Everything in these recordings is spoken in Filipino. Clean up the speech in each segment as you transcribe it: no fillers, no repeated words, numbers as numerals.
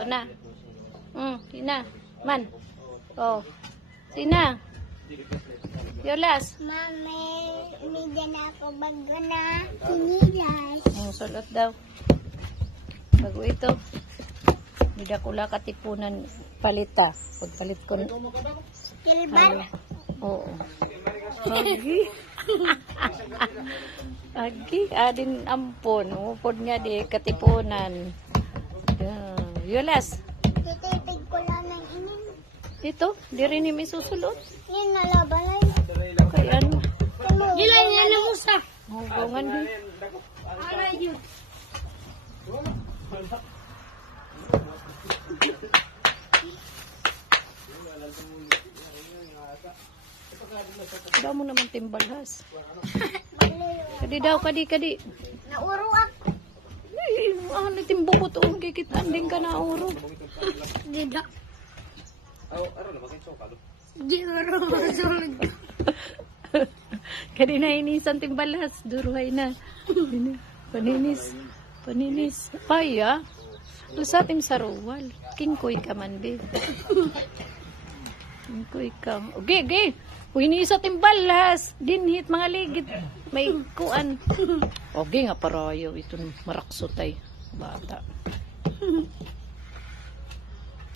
Na. Tina. Man. Oh. Tina. Yolas. Mami, umida na ako bago na sinilas. Oh, sulot daw. Bago ito. Hindi ko la katipunan palita. Pagpalit ko. Silbar? Oo. Agi. Agi. Adin ampon. Upod nga di katipunan. Yolas. Tititig ko lang ng inin. Ito. Di rin may susulot. Yan nalabalay. Kaya ano. Gilay nga lang usa. Hugongan din. Aray yun. Daw mo naman timbalhas. Kadi daw, kadi. Nauro ako. Ay, ano timbukot o kikitan din ka na uro. Gida. Giro. Kadi na inisan timbalhas. Duruhay na. Paninis. Ay, sa ating saruwal. Kingkoy ka man, be. Kingkoy ka. Okay. Uy, sa timbalhas. Dinhit, mga ligit. May kuan. Okay nga, parayo. Ito maraksotay. Bata.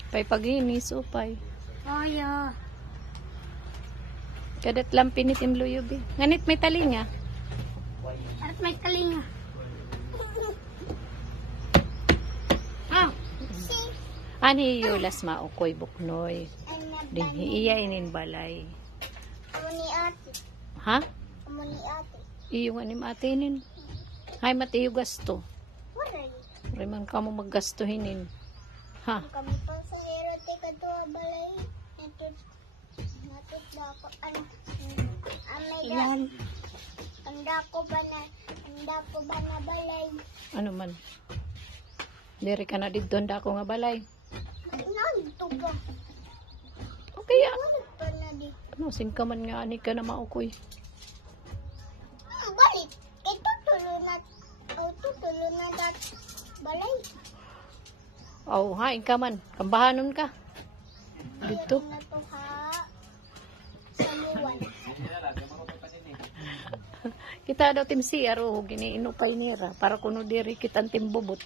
Pay paginis, upay. Ayo. Kadat lang pinitim luyo, be. Nganit may talinga. At may kalinga. Ani yolas maukoy buknoy. Dinhi iya inin balay. Amo ni ate. Ha? Amo ni ate. Iyo nga ni matinin. Hay matiyo gasto. Waray. Reman ka mo maggasto hinin. Ha? Kami pang sa erote ka to balay. Natot na ako. Ano? Ilan? Anda ko ba na balay? Ano man? Diri ka na dito ako nga balay. Nandito ka. Okay ya. Wala pa na di. Ano singkaman nga ani ka na maukoy. Balik. Ito tulo na dat balay. Oh, hain ka man. Kambahanon ka. Dito. Na to ha. Sa luwan. Kita daw tim CR giniinupal nira para kuno diri kitan timbubot.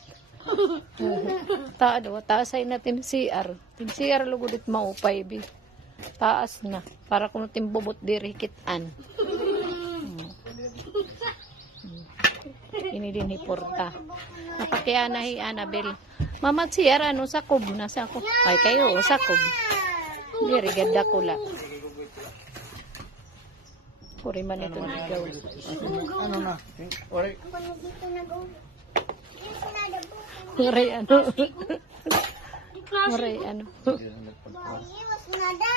Taasay na tim CR. Tim CR lugudit maupay bi. Taas na para kuno timbubot diri kitan. Ini din hiporta. Napakiana hi Annabel. Mama CR ano sakob na sakob. Ay kayo sakob. Diri ganda kula. Puri man ito nagaw. Ano na? Ori. Ano dito nag-o? Puri ano. Puri ano. Iwas na da.